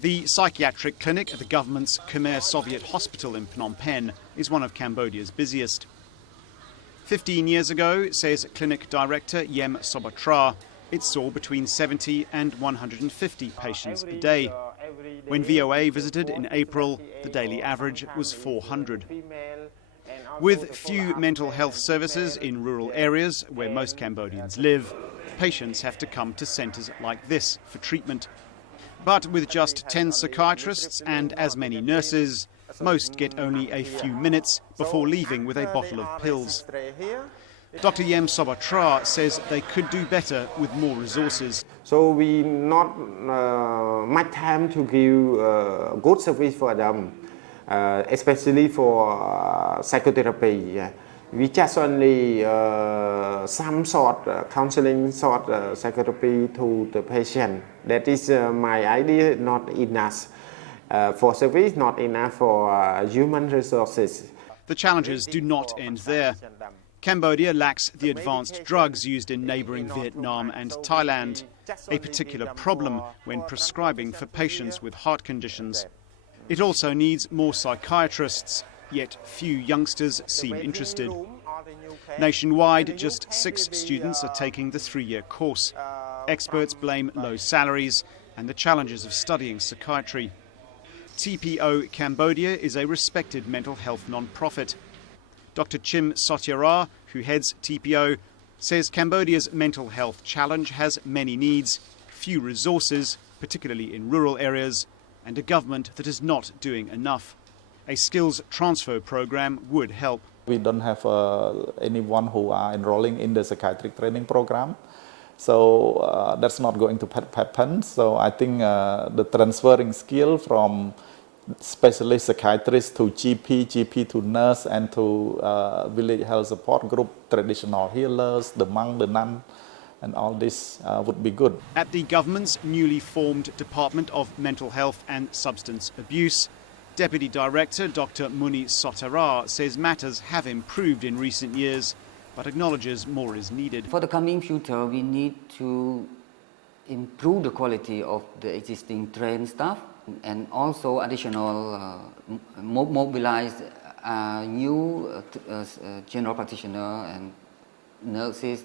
The psychiatric clinic at the government's Khmer Soviet hospital in Phnom Penh is one of Cambodia's busiest. 15 years ago, says clinic director Yem Sobatra, it saw between 70 and 150 patients a day. When VOA visited in April, the daily average was 400. With few mental health services in rural areas where most Cambodians live, patients have to come to centres like this for treatment. But with just 10 psychiatrists and as many nurses, most get only a few minutes before leaving with a bottle of pills. Dr. Yem Sobatra says they could do better with more resources. So we not much time to give good service for them, especially for psychotherapy. We just only some sort counseling sort psychotherapy to the patient. That is my idea, not enough for service, not enough for human resources. The challenges do not end there. Cambodia lacks the advanced drugs used in neighbouring Vietnam and Thailand, a particular problem when prescribing for patients with heart conditions. It also needs more psychiatrists, yet few youngsters seem interested. Nationwide, just 6 students are taking the 3-year course. Experts blame low salaries and the challenges of studying psychiatry. TPO Cambodia is a respected mental health non-profit. Dr. Chim Sotyara, who heads TPO, says Cambodia's mental health challenge has many needs, few resources, particularly in rural areas, and a government that is not doing enough. A skills transfer program would help. We don't have anyone who are enrolling in the psychiatric training program, so that's not going to happen. So I think the transferring skill from specialist psychiatrist to GP to nurse, and to village health support group, traditional healers, the monk, the nun, and all this would be good. At the government's newly formed Department of Mental Health and Substance Abuse, Deputy Director Dr. Muni Sotara says matters have improved in recent years, but acknowledges more is needed. For the coming future, we need to improve the quality of the existing trained staff, and also additional mobilize new general practitioner and nurses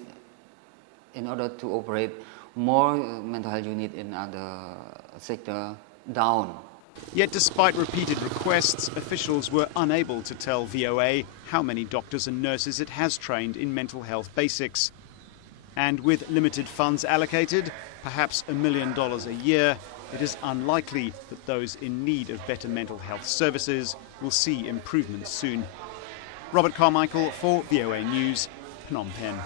in order to operate more mental health unit in other sector down. Yet despite repeated requests, officials were unable to tell VOA how many doctors and nurses it has trained in mental health basics. And with limited funds allocated, perhaps $1 million a year, it is unlikely that those in need of better mental health services will see improvements soon. Robert Carmichael for VOA News, Phnom Penh.